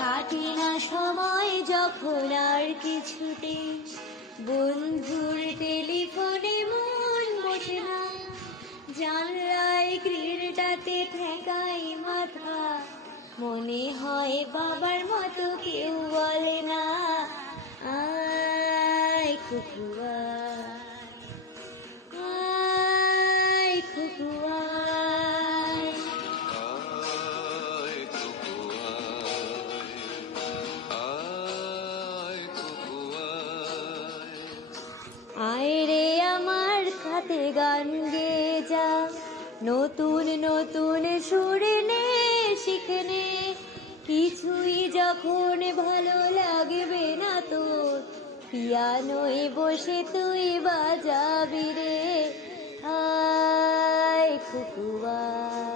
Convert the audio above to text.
কাটে না সময় যখন আর কিছুতে, বন্ধুর টেলিফোনে মন বসে না, জানলায় গ্রিলটাতে ঠেকাই মাথা, মনে হয় বাবার মতো কেউ বলে না, আয় খুকু আয় খুকু আয়। আয় খুকু আয় খুকু আয়। আয় রে আমার খাতে গান গেয়ে যা, নতুন নতুন সুরে নে শিখে নে, কিছুই যখন ভালো লাগবে না তোর, পিয়ানোয় বসে তুই বাজাবি রে, আয় খুকু আয়।